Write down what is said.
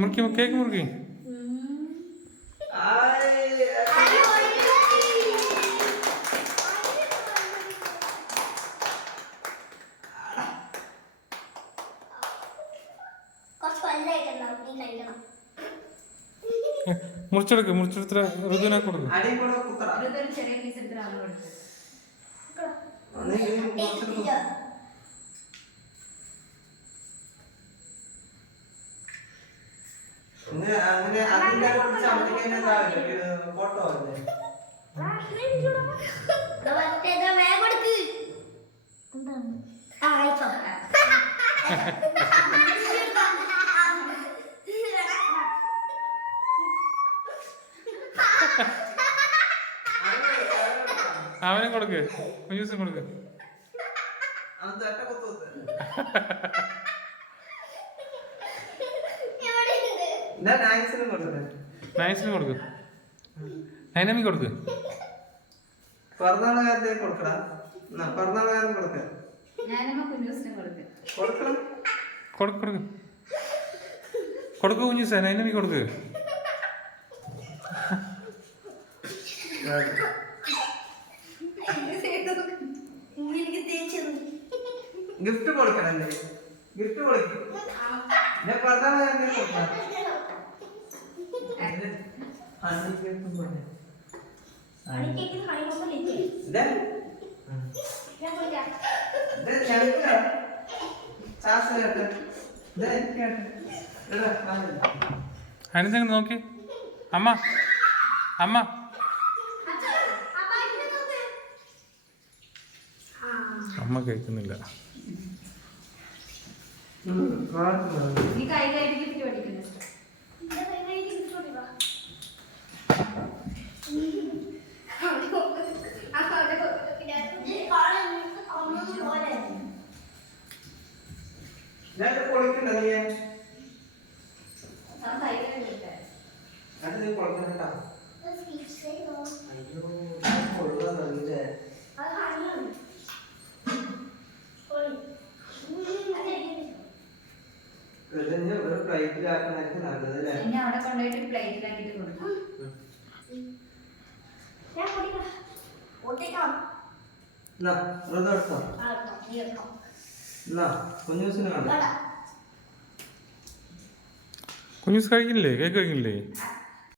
മുറുക്കി കേക്ക് മുറുക്കി. മുറിച്ചെടുത്ത് ഋതുവിനെ കൊടുക്കും. ഫോട്ടോ അവനും കൊടുക്ക്, കുഞ്ഞൂസും കൊടുക്ക്. നൈസിന് കൊടുക്ക്, നൈനമി കൊടുക്ക്. പിറന്നാളുകാരത്തേക്ക് കൊടുക്കടാ. പിറന്നാളുകാരൻ കൊടുക്ക. കൊടുക്ക് കുഞ്ഞൂസ, നൈനമി കൊടുക്ക്. ഗിഫ്റ്റ് കൊടുക്കണല്ലേ? ഗിഫ്റ്റ് കൊടുക്കും. പിറന്നാളുകാരനെ കൊടുക്കാം. അനിതെങ്ങനെ നോക്കി. അമ്മ അമ്മ അമ്മ കേൾക്കുന്നില്ല. പ്ലേറ്റിലാക്കുന്നതായിരിക്കും നല്ലത്. അവിടെ കൊണ്ടുപോയിട്ട് പ്ലേറ്റിലാക്കിട്ട് കൊടുക്കാം. കുഞ്ഞൂസ് കഴിക്കില്ലേ? കേക്ക് കഴിക്കില്ലേ?